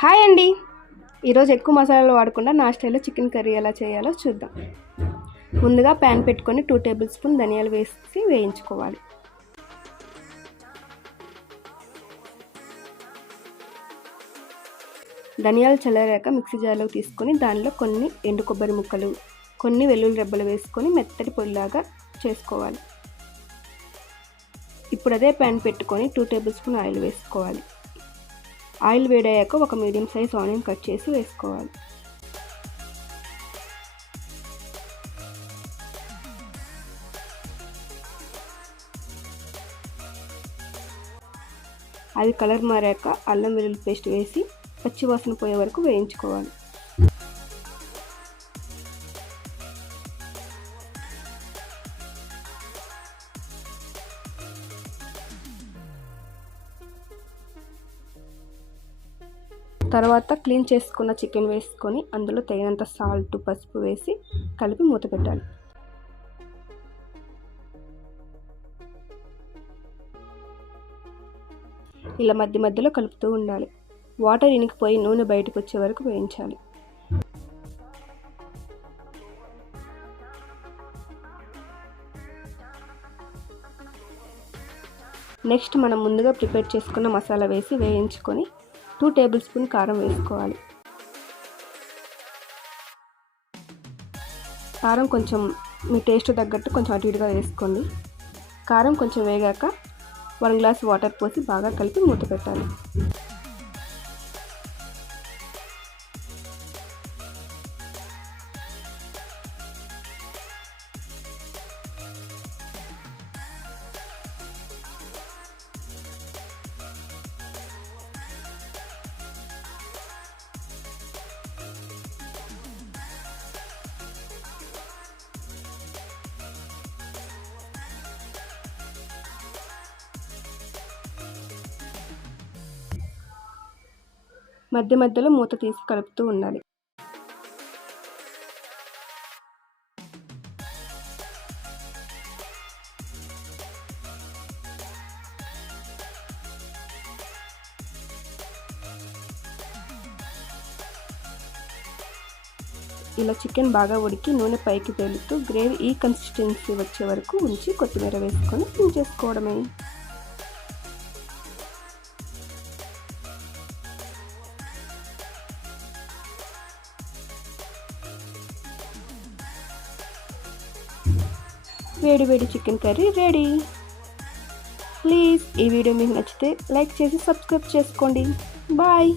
Hi అండి. ఈరోజు ఎక్కువ మసాలాలు వాడకుండా నా స్టైల్లో చికెన్ కర్రీ ఎలా చేయాలో చూద్దాం. ముందుగా ప్యాన్ పెట్టుకొని 2 టేబుల్ స్పూన్ ధనియాలు వేసి వేయించుకోవాలి. ధనియాలు చల్లారాక మిక్సీ జార్లోకి తీసుకొని దానిలో కొన్ని ఎండు కొబ్బరి ముక్కలు, కొన్ని వెల్లుల్లి రెబ్బలు వేసుకొని మెత్తటి పొడిలాగా చేసుకోవాలి. ఇప్పుడు అదే ప్యాన్ పెట్టుకొని 2 టేబుల్ స్పూన్ ఆయిల్ వేసుకోవాలి. ఆయిల్ వేడయ్యాక ఒక మీడియం సైజ్ ఆనియన్ కట్ చేసి వేసుకోవాలి. అది కలర్ మారాక అల్లం వెల్లుల్లి పేస్ట్ వేసి పచ్చివాసన పోయే వరకు వేయించుకోవాలి. తర్వాత క్లీన్ చేసుకున్న చికెన్ వేసుకొని అందులో తగినంత సాల్ట్, పసుపు వేసి కలిపి మూత పెట్టాలి. ఇలా మధ్య మధ్యలో కలుపుతూ ఉండాలి. వాటర్ ఇనికిపోయి నూనె బయటకు వచ్చే వరకు వేయించాలి. నెక్స్ట్ మనం ముందుగా ప్రిపేర్ చేసుకున్న మసాలా వేసి వేయించుకొని 2 టేబుల్ స్పూన్ కారం వేసుకోవాలి. కారం కొంచెం మీ టేస్ట్ తగ్గట్టు కొంచెం అటు ఇటుగా వేసుకోండి. కారం కొంచెం వేగాక 1 గ్లాస్ వాటర్ పోసి బాగా కలిపి మూత పెట్టాలి. మధ్య మధ్యలో మూత తీసి కలుపుతూ ఉండాలి. ఇలా చికెన్ బాగా ఉడికి నూనె పైకి తేలుతూ గ్రేవీ ఈ కన్సిస్టెన్సీ వచ్చే వరకు ఉంచి కొత్తిమీర వేసుకొని దించేసుకోవడమే. వేడి వేడి చికెన్ కర్రీ రెడీ. ప్లీజ్ ఈ వీడియో మీకు నచ్చితే లైక్ చేసి సబ్స్క్రైబ్ చేసుకోండి. బాయ్.